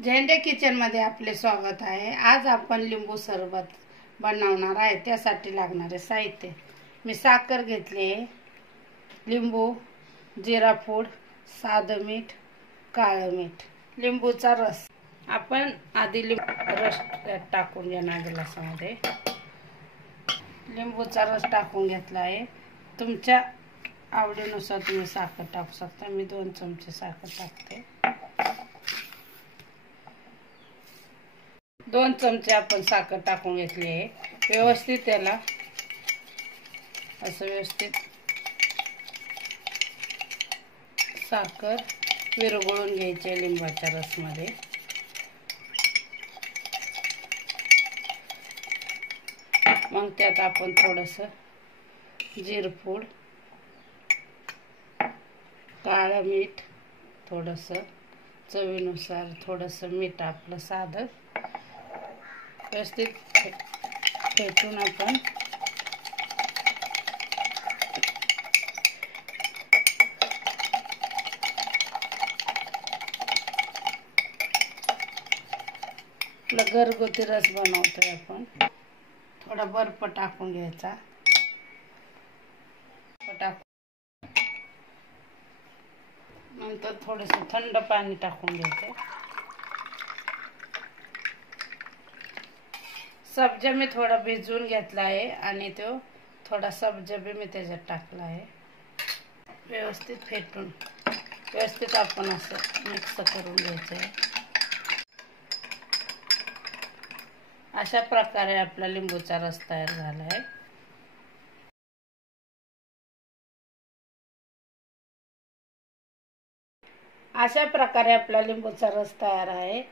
झेंडे किचन मध्ये आपले स्वागत आहे। आज आपण लिंबू सरबत बनवणार आहे। त्यासाठी लागणारे साहित्य मी साखर घेतली, लिंबू, जिरा पूड, साधं मीठ, काळं मीठ, लिंबूचा रस। आपण आधी रस टाकून घेणार ग्लासामध्ये। लिंबूचा रस टाकून घेतला आहे। तुमच्या आवडीनुसार तुम्ही साखर टाकू शकता। मी 2 चमचे साखर टाकते। 2 चमचे आपण साखर टाकून घेतली आहे। व्यवस्थित त्याला असं व्यवस्थित साखर विरघळून घ्यायची लिंबाच्या रसमध्ये। मग त्यात आपण थोडंसं जिरपूड, काळं मीठ, थोडंसं चवीनुसार थोडंसं मीठ आपलं साधं व्यवस्थित फेटून आपण घरगुती रस बनवतोय आपण। थोडा बर्फ टाकून घ्यायचा। नंतर थोडंसं थंड पाणी टाकून घ्यायचं। सब्जा मी थोडा भिजवून घेतला आहे आणि तो थोडा सब्जा भी मी त्याच्यात टाकला आहे। व्यवस्थित फेटून व्यवस्थित आपण असं मिक्स करून घ्यायचं आहे। अशा प्रकारे आपला लिंबूचा रस तयार झाला आहे। अशा प्रकारे आपला लिंबूचा रस तयार आहे।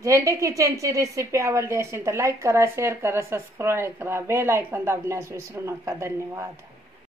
झेंडे किचनची रेसिपी आवडली असेल तर लाईक करा, शेअर करा, सबस्क्राइब करा, बेल आयकॉन दाबण्यास विसरू नका। धन्यवाद।